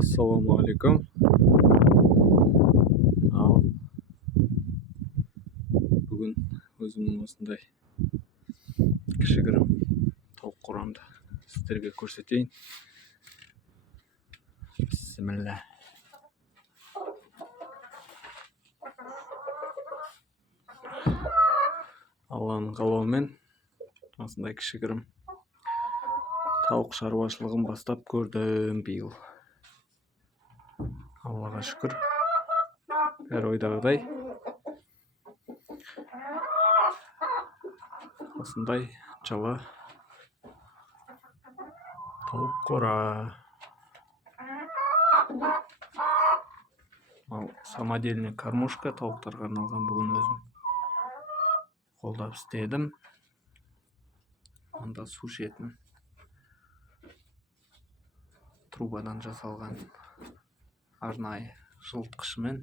Ассалаумағалейкум. Ал бүгін өзімнің осындай кішігірім тауық қорамды сіздерге көрсетейін. Бисмилля. Алланың қалауымен осындай кішігірім тауық шаруашылығын бастап көрдім биыл. Аллаға шүкір. Әр ойдағыдай осындай жала тауық қора. Ал самодельный кормушка тауықтарға арналған. Бүгін өзім қолдап істедім. Онда су ішетін трубадан жасалған арнайы жылытқышымен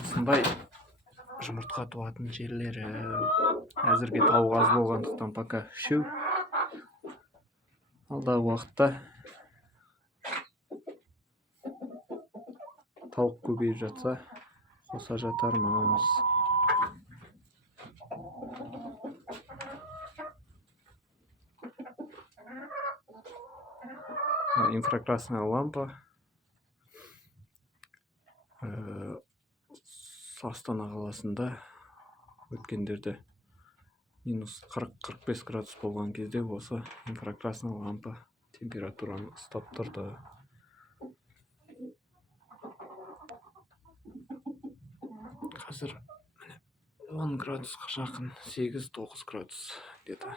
осындай жұмыртқа туатын жерлері. Әзірге тауық аз болғандықтан пока үшеу. Алдағы уақытта тауық көбейіп жатса қоса жатармыз. Инфракрасная лампа. Астана қаласында өткендерде минус 40-45 градус болған кезде осы инфракрасная лампа температураны ұстап тұрды. Қазір 10 градусқа жақын, 8-9 градус где-то.